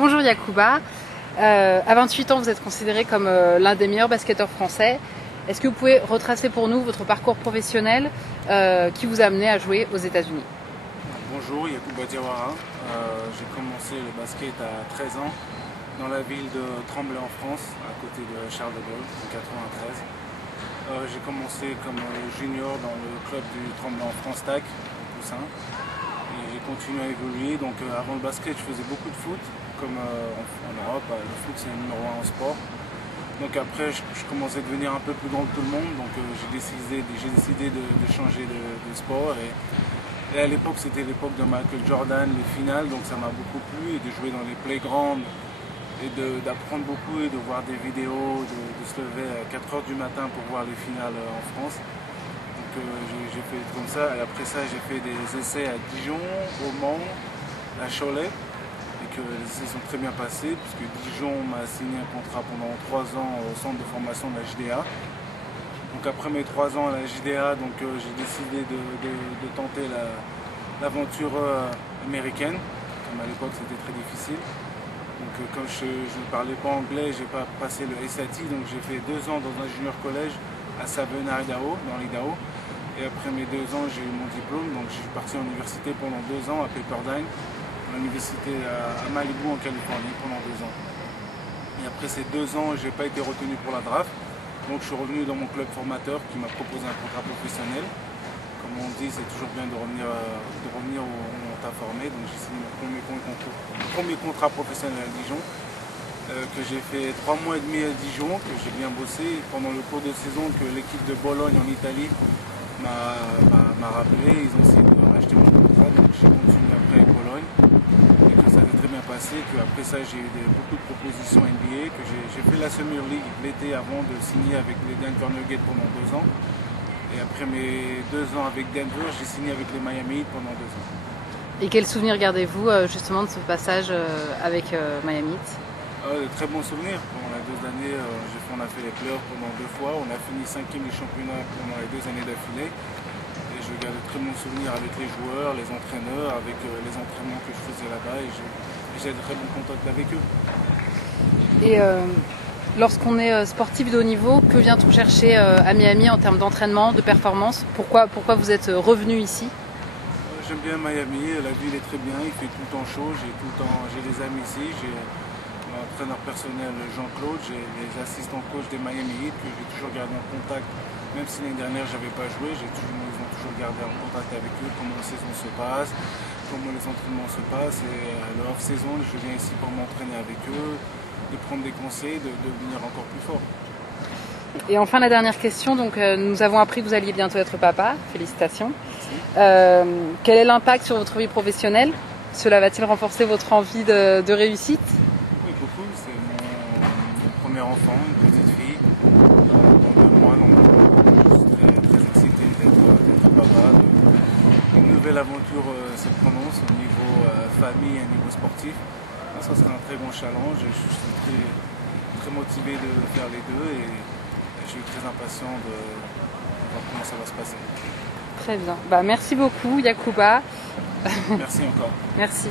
Bonjour Yacouba, à 28 ans vous êtes considéré comme l'un des meilleurs basketteurs français. Est-ce que vous pouvez retracer pour nous votre parcours professionnel qui vous a amené à jouer aux États-Unis? Bonjour, Yacouba Diawara. J'ai commencé le basket à 13 ans dans la ville de Tremblay en France, à côté de Charles de Gaulle, en 93. J'ai commencé comme junior dans le club du Tremblay en France TAC, en Poussin. Et j'ai continué à évoluer. Donc avant le basket, je faisais beaucoup de foot, comme en Europe. Le foot, c'est le numéro 1 en sport. Donc après, je commençais à devenir un peu plus grand que tout le monde. Donc j'ai décidé de changer de sport. Et à l'époque, c'était l'époque de Michael Jordan, les finales. Donc ça m'a beaucoup plu. Et de jouer dans les playgrounds. Et d'apprendre beaucoup et de voir des vidéos, de se lever à 4 h du matin pour voir les finales en France. Donc j'ai fait comme ça. Et après ça, j'ai fait des essais à Dijon, au Mans, à Cholet. Et que les essais sont très bien passés, puisque Dijon m'a signé un contrat pendant 3 ans au centre de formation de la JDA. Donc après mes 3 ans à la JDA, j'ai décidé de tenter l'aventure américaine. Comme à l'époque, c'était très difficile. Donc comme je ne parlais pas anglais, j'ai pas passé le SAT, donc j'ai fait 2 ans dans un junior collège à Savannah, Idaho, dans l'Idaho. Et après mes 2 ans, j'ai eu mon diplôme, donc je suis parti en université pendant 2 ans à Pepperdine, l'université à Malibu en Californie pendant 2 ans. Et après ces 2 ans, je n'ai pas été retenu pour la draft, donc je suis revenu dans mon club formateur qui m'a proposé un contrat professionnel. Comme on dit, c'est toujours bien de revenir où on t'a formé. Donc j'ai signé mon premier contrat professionnel à Dijon, que j'ai fait 3 mois et demi à Dijon, que j'ai bien bossé. Pendant le cours de saison, que l'équipe de Bologne en Italie m'a rappelé, ils ont essayé de racheter mon contrat, donc j'ai continué après avec Bologne. Et que ça s'est très bien passé, qu'après ça j'ai eu beaucoup de propositions NBA, que j'ai fait la Summer League l'été avant de signer avec les Denver Nuggets pendant 2 ans. Et après mes 2 ans avec Denver, j'ai signé avec les Miami Heat pendant 2 ans. Et quel souvenir gardez-vous justement de ce passage avec Miami Heat? De très bons souvenirs. Pendant les 2 années, on a fait les playoffs pendant 2 fois. On a fini 5e du championnat pendant les 2 années d'affilée. Et je garde de très bons souvenirs avec les joueurs, les entraîneurs, avec les entraînements que je faisais là-bas. Et j'ai de très bons contacts avec eux. Et lorsqu'on est sportif de haut niveau, que vient-on chercher à Miami en termes d'entraînement, de performance? Pourquoi vous êtes revenu ici? J'aime bien Miami, la ville est très bien, il fait tout le temps chaud, j'ai des amis ici, j'ai mon entraîneur personnel Jean-Claude, j'ai les assistants coach des Miami Heat que j'ai toujours gardé en contact, même si l'année dernière je n'avais pas joué, ils ont toujours gardé en contact avec eux, comment la saison se passe, comment les entraînements se passent, et à leur off-saison je viens ici pour m'entraîner avec eux, de prendre des conseils, de devenir encore plus fort. Et enfin la dernière question, donc nous avons appris que vous alliez bientôt être papa, félicitations. Quel est l'impact sur votre vie professionnelle? Cela va-t-il renforcer votre envie de réussite? Oui, beaucoup, c'est mon premier enfant, une petite fille, dans 2 mois, donc je suis très excité d'être papa. Une nouvelle aventure se prononce au niveau famille et au niveau sportif. Ça sera un très bon challenge, je suis très motivé de faire les deux et je suis très impatient de voir comment ça va se passer. Très bien. Merci beaucoup Yacouba. Merci encore. Merci.